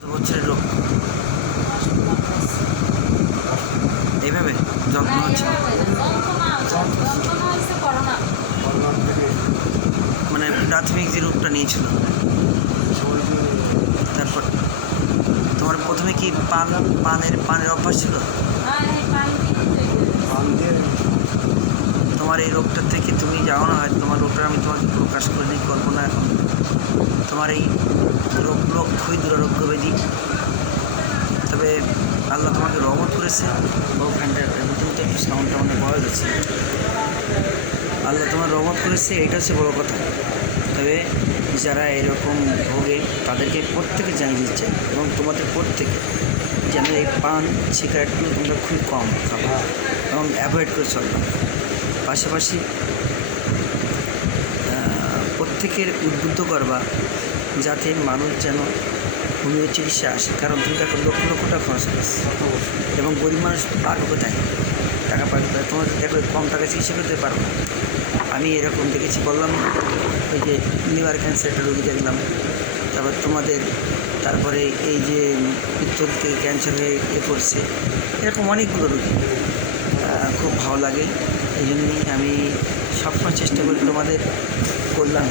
বছরের রোগ এইভাবে যন্ত্রণা হচ্ছে মানে প্রাথমিক যে রূপটা নিয়েছিল। তারপর তোমার প্রথমে কি পানের অভ্যাস ছিল? তোমার এই রোগটা থেকে তুমি যাও না, হয় তোমার রোগটা আমি তোমাকে প্রকাশ করে নিই, করবো না এখন। তোমার এই রোগ খুবই দুরারোগ্য ব্যাধি। তবে আল্লাহ তোমাকে রহমত করেছে। ওখানটার ভিতরে একটু সাউন্ডটা মানে পাওয়া যাচ্ছে। আল্লাহ তোমার রহমত করেছে, এটা হচ্ছে বড়ো কথা। তবে যারা এরকম ভোগে তাদেরকে প্রত্যেকে জানিয়ে দিচ্ছে, এবং তোমাদের প্রত্যেকে যেন এই পান সিগারেটগুলো তোমরা খুব কম খাবে এবং অ্যাভয়েড করে চলবে। পাশাপাশি প্রত্যেকের উদ্বুদ্ধ করবা যাতে মানুষ যেন হোমিও চিকিৎসা আসে, কারণ তুমি এখন লক্ষ লক্ষ টাকা খরচ করছে এবং গরিব মানুষ পারবে কোথায় টাকা পাবে? তোমার দেখো কম টাকা চিকিৎসা করতে পারবো না। আমি এরকম দেখেছি, বললাম ওই যে লিভার ক্যান্সারটা রোগী দেখলাম, তারপরে এই যে পিত্তল থেকে ক্যান্সার হয়ে পড়ছে, এরকম অনেকগুলো রোগী। খুব ভালো লাগে, এই জন্যই আমি সবসময় চেষ্টা করি তোমাদের কল্যাণ